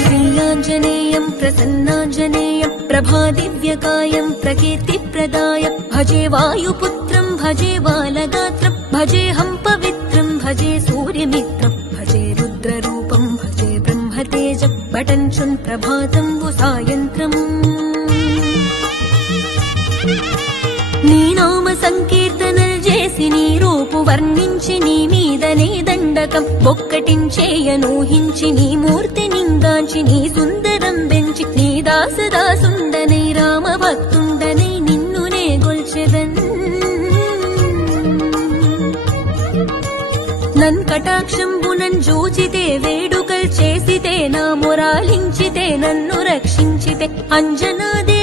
श्रीयाञ्जनेयं प्रसन्नाञ्जनेयं प्रभादिव्यकायं प्रकीर्तिप्रदायं भजे वायुपुत्रं भजे बालगात्रं भजेऽहं पवित्रं भजे सूर्यमित्रं भजे रुद्ररूपं भजे ब्रह्मतेजं पठञ्चुन् प्रभातं सायन्त्रम् నీ నామ సంకీర్తనలు చేసి నీ రూపు వర్ణించి నీ మీదనే దండకం ఒక్కటించేయనూహించి నీ మూర్తి నింగాంచి నీ సుందరం పెంచి నీ దాసదాసుండనై రామ భక్తుండనై నిన్నునే గొల్చెదన్ నన్ కటాక్షంబునన్ జూచితే వేడుకల్ చేసితే నా మొరాలించితే నన్ను రక్షించితే అంజనాదే